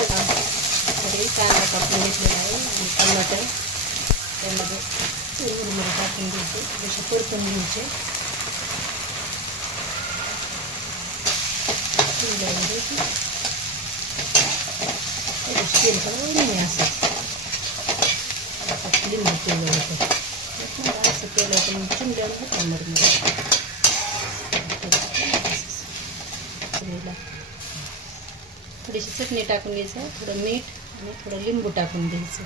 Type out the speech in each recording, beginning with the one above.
तरी कांदा कापून घेतलेला आहे आणि टमाटर त्यामध्ये उडीमध्ये टाकून घ्यायचे, जसे परतून घ्यायचे. तेल पण नाही असं लिंबू केलं होतं असं केलं पण चिमड्यावर होतं मरमध्ये. थोडीशी चटणी टाकून घ्यायचं, थोडं मीठ आणि थोडं लिंबू टाकून घ्यायचं.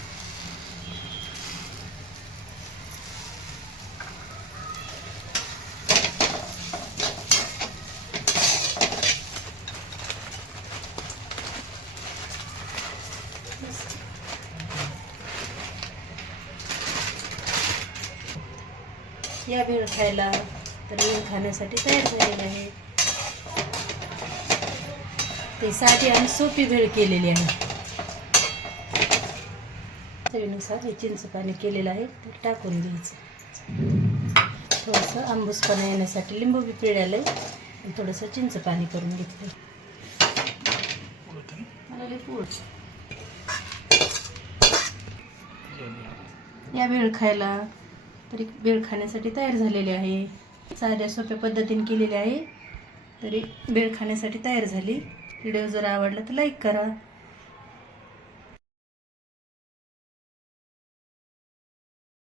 या भेळ खायला तर भेळ खाण्यासाठी तयार झालेलं आहे. ते साधी आणि सोपी भेळ केलेली आहे. चवीनुसार हे चिंच पाणी केलेलं आहे ते टाकून घ्यायचं. थोडंसं आंबूसपणा येण्यासाठी लिंबू बी पिळालं आहे आणि थोडंसं चिंच पाणी करून घेतलं. या भेळ खायला तरी भेळ खाण्यासाठी तयार झालेली आहे. साध्या सोप्या पद्धतीने केलेली आहे तरी भेळ खाण्यासाठी तयार झाली. व्हिडिओ जर आवडला तर लाईक करा.